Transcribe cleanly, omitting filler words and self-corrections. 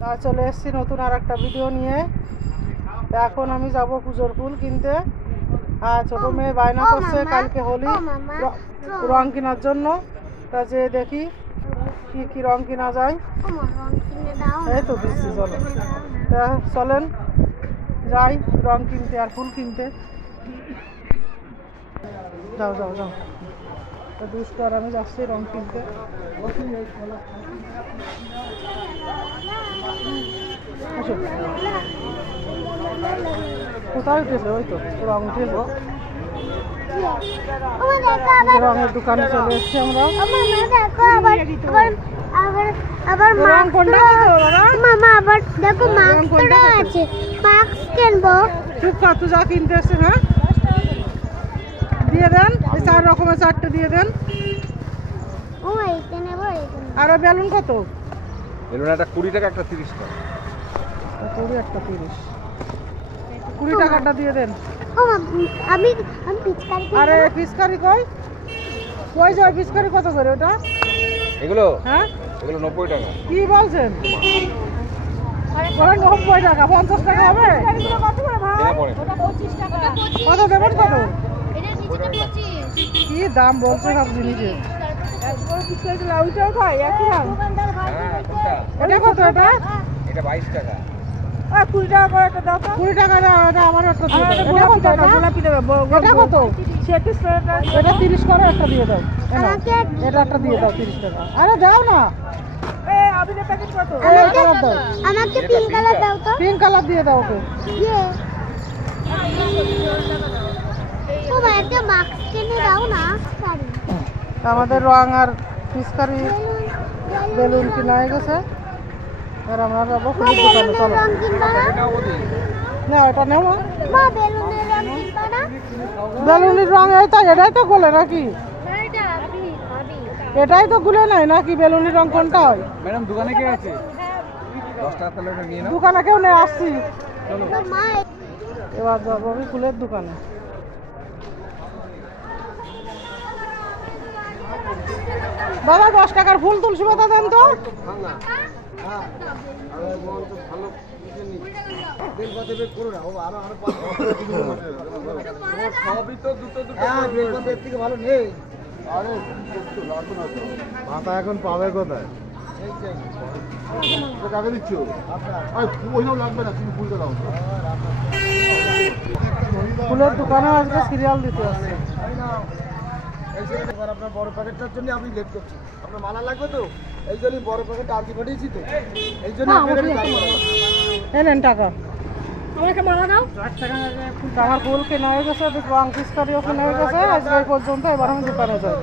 তা চলে এসেছি নতুন আর একটা ভিডিও নিয়ে। এখন আমি যাব পুজোর ফুল কিনতে। আর ছোটো মেয়ে বায়না করছে কালকে হোলি রং কেনার জন্য। তা যে দেখি কি কি রং কেনা যায়। এই তো দিচ্ছি, চলো তা চলেন যাই রং কিনতে আর ফুল কিনতে। যাও যাও যাও, দুষ্টু আর আমি যাচ্ছি রং কিনতে। কোথায় উঠেছে? ওই তো রং উঠেছে। রঙের দোকানে চলে এসছি আমরা। তুই যা কিনতে এসছে, হ্যাঁ দিয়ে দেন, এই 4 রকমের 4টে দিয়ে দেন। আর বেলুন কত? বেলুন একটা 20 টাকা, একটা 30 টাকা। 20 একটা 30, 20 টাকাটা দিয়ে দেন। আমি পিচকারি। আরে পিচকারি কই কই যায়? পিচকারি কত করে ওটা? এগুলো হ্যাঁ এগুলো 90 টাকা। কি বলছেন? 90 টাকা? 50 টাকা হবে? কত দেবেন? কত কি দাম বলছে সব জিনিসের? এটা কত? এটা 22 টাকা। 20 টাকা করে একটা দাও তো। 20 টাকা দাও, এটা আমার একটা দিয়ে দাও। এটা কত? গোলাপি দেবে। এটা কত? 36 টাকা। এটা 30 করে একটা দিয়ে দাও। এটা একটা দিয়ে দাও 30 টাকা। আরে দাও না। আমি যে প্যাকেট কত? আমাকে পিঙ্ক কালার দাও তো। পিঙ্ক কালার দিয়ে দাও ওকে। ও ভাই একটা মাস্ক কিনে দাও না। আমাদের রং আর পিচকারি বেলুন কিনা হয়ে গেছে। আর আমরা যাবো ফুলের দোকানে। চলো না, এটা নেব। বেলুনের রং এটাই তো গোলে নাকি? এটাই তো গুলে নাই নাকি? বেলুনের রং কোনটা হয়? ম্যাডাম দোকানে কে আছে? 10 টাকা তাহলে এটা নিয়ে নাও। দোকানে কেউ নেই, আসছি। চলো এবার যাবো আমি ফুলের দোকানে। দাদা 10 টাকার ফুল তুলসী পাতা দেন তো। মাথা এখন পাবে কোথায়? কাকে দিচ্ছ? লাগবে না, তুমি ফুলটা দাও। ফুলের দোকানে আজকে সিরিয়াল দিতে আসছে। আপনার বড় প্যাকেটটার জন্য আপনি লেট করছেন। আপনার মালা লাগবে তো, এই জন্য বড় প্যাকেট আজকে পাঠিয়েছি তো, এই জন্য নেন টাকা। আমাকে মালা দাও। আমার ফুল কেনা হয়ে গেছে, রং পিচকারিও কেনা হয়ে গেছে। আজকে এই পর্যন্ত, এবার আমি দোকানে যাই।